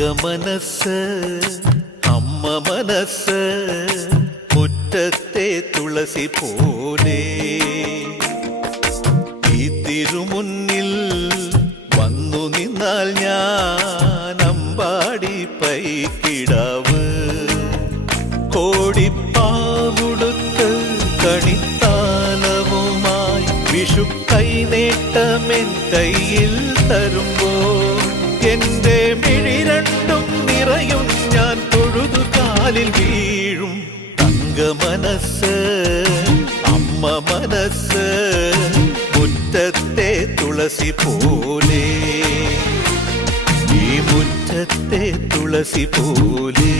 മനസ്സ് അമ്മ മനസ്സ് മുറ്റത്തെ തുളസി പോലെ ഈ തിരുമുന്നിൽ വന്നു നിന്നാൽ ഞാൻ അമ്പാടി പൈക്കിടാവ് കോടിപ്പാവുടുത്ത് കണിത്താലവുമായി വിഷു കൈനേട്ടമെൻ കയ്യിൽ തരുമ്പോൾ എന്റെ മിഴി രണ്ടും നിറയും ഞാൻ തൊഴുതു കാലിൽ വീഴും തങ്ക മനസ്സ് അമ്മ മനസ്സ് മുറ്റത്തെ തുളസി പോലെ ഈ മുറ്റത്തെ തുളസി പോലെ